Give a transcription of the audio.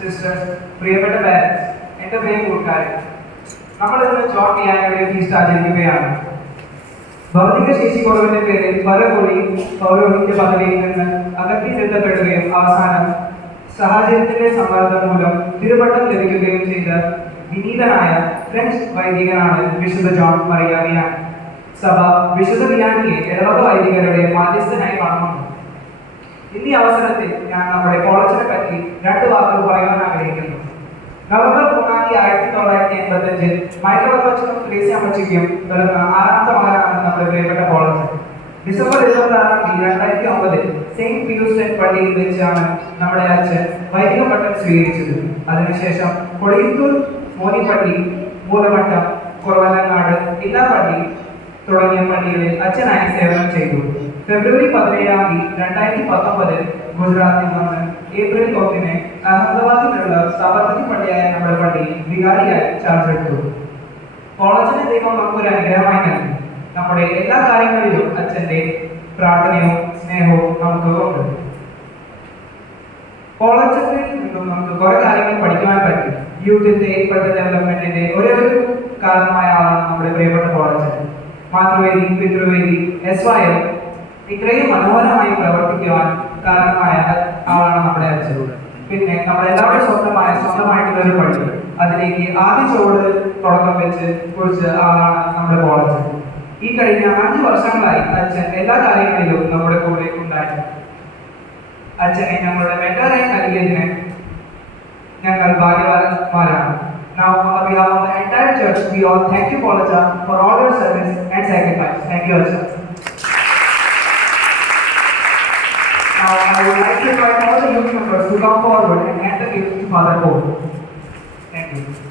Sisters പ്രിയപ്പെട്ട parents എന്റെ പ്രിയ കൂട്ടുകാരൻ. നമ്മൾ ഇന്ന് ജോൺ ഡിയാനയുടെ ഫീസ്റ്റ് ആചരിക്കുകയാണ്. ഭൗതിക ശേഷി കുറവിന്റെ പേരിൽ പല കോടി പൗരോഹിത്യ പദവിയിൽ നിന്ന് അകറ്റി നിർത്തപ്പെടുകയും അവസാനം സാഹചര്യത്തിന്റെ സമ്മർദ്ദം മൂലം തിരുവട്ടം ലഭിക്കുകയും ചെയ്ത വിനീതനായ ഫ്രഞ്ച് വൈദികനാണ് വിശുദ്ധ ജോൺ മറിയാമിയാൻ സഭ വിശുദ്ധ വിയാനിയെ ഇടവക വൈദികരുടെ മാധ്യസ്ഥനായി കാണുന്നു. ഇന്നീ അവസരത്തിൽ ഞാൻ നമ്മുടെ കോളേജിനെ പറ്റി രണ്ട് വാക്കുകൾ പറയാൻ ആഗ്രഹിക്കുന്നു. നവംബർ മൂന്നാം തീയതി ആയിരത്തി തൊള്ളായിരത്തി എൺപത്തി അഞ്ചിൽ മൈക്രോബച്ചനും ത്രേസ്യ അമ്മച്ചിക്കും പിറന്ന ആറാമത്തെ മകനാണ് നമ്മുടെ പ്രിയപ്പെട്ട കോളേജ്. ഡിസംബർ ഇരുപത്തി ആറാം തീയതി രണ്ടായിരത്തി ഒമ്പതിൽ സെയിന്റ് പീയൂസ്റ്റൻ പള്ളിയിൽ വെച്ചാണ് നമ്മുടെ അച്ഛൻ വൈദിക പട്ടം സ്വീകരിച്ചത്. അതിനുശേഷം കൊടിയത്തൂർ മോനിപ്പള്ളി മൂലമട്ടം കുറവലങ്ങാട് ഇല്ലാപ്പള്ളി തുടങ്ങിയ പള്ളികളിൽ അച്ഛനായി സേവനം ചെയ്തു. ഫെബ്രുവരി പതിനേഴാം തീയതി രണ്ടായിരത്തി പത്തൊമ്പതിൽ ഗുജറാത്തിൽ നിന്ന് ഏപ്രിൽ ഒന്നിന് അഹമ്മദാബാദിലുള്ള സബർമതി പള്ളിയായ നമ്മുടെ പള്ളിയിൽ വികാരിയായി ചാർജ് എടുത്തു കോളേജിലെ ദൈവം നമുക്കൊരു അനുഗ്രഹമായി നൽകി. നമ്മുടെ എല്ലാ കാര്യങ്ങളിലും അച്ഛന്റെ പ്രാർത്ഥനയും സ്നേഹവും നമുക്ക് ഉണ്ട്. കോളേജിൽ നിന്നും നമുക്ക് കുറെ കാര്യങ്ങൾ പഠിക്കുവാൻ പറ്റും. യൂത്തിന്റെ ഇപ്പോഴത്തെ ഡെവലപ്മെന്റിന്റെ ഒരേ ഒരു കാരണമായ ആളാണ് നമ്മുടെ പ്രിയപ്പെട്ട കോളേജ്. മാതൃവേദി പിതൃവേദി എസ് വൈ ഇത്രയും മനോഹരമായി പ്രവർത്തിക്കുവാൻ കാരണമായ ആളാണ് നമ്മുടെ അച്ഛനോട്. പിന്നെ നമ്മുടെ എല്ലാവരുടെ സ്വന്തമായ സ്വന്തമായിട്ടുള്ള ഒരു പള്ളി. അതിലേക്ക് ആദ്യ ചുവട് തുടക്കം വെച്ച് കുറിച്ച് ആളാണ് നമ്മുടെ കോളേജ് ഈ കഴിഞ്ഞ അഞ്ച് വർഷങ്ങളായി അച്ഛൻ എല്ലാ കാര്യങ്ങളിലും നമ്മുടെ കൂടെ ഉണ്ടായിരുന്നു. അച്ഛനെ ഞങ്ങളുടെ മെന്ററായി നൽകിയതിന് ഞങ്ങൾ ഭാഗ്യവാന്മാരാണ്. Now, on behalf of the entire church, we all thank you, Paulacha, for all your service and sacrifice. Thank you, Acha. I would like to invite all the youth members to come forward and hand the Father Paul. Thank you.